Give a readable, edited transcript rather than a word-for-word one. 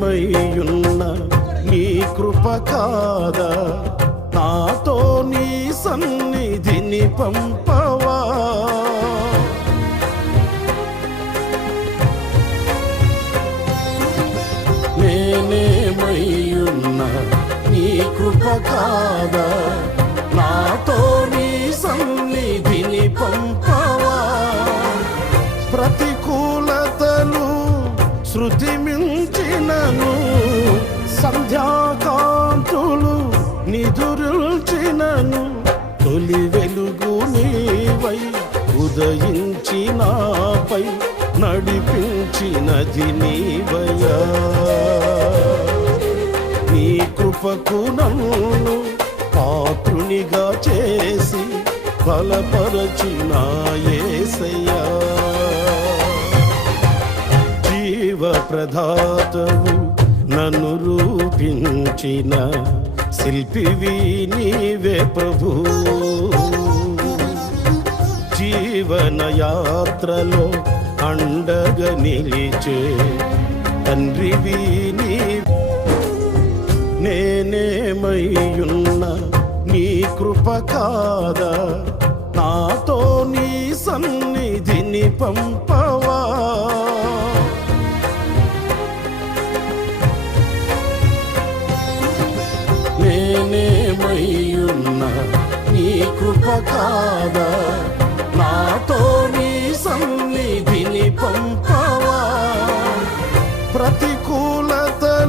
నేనేమయ్యున్న నీ కృప కాదా, నాతో నీ సన్నిధిని పంపవా. నేనేమయ్యున్న నీ కృప కాదా, నాతో నీ సన్నిధిని పంపవా. ప్రతికూలతలు శృతి మించినను, సంధ్యాకాంతులు నిదురుల్చినను, తొలి వెలుగు నీవై ఉదయించి నాపై నడిపించినది నీవయ్యా. నీ కృపకు నన్ను పాత్రునిగా చేసి బలపరచిన యేసయ్యా. జీవ ప్రదాతవు నన్ను రూపించిన శిల్పివి నీవే ప్రభు. జీవన యాత్రలో అండగా నిలిచే తండ్రివి నీ. నేనేమయ్యున్న నీ కృప కాదా, నాతో నీ సన్నిధిని పంపవా. నేనేమయ్యున్న నీ కృప కాదా,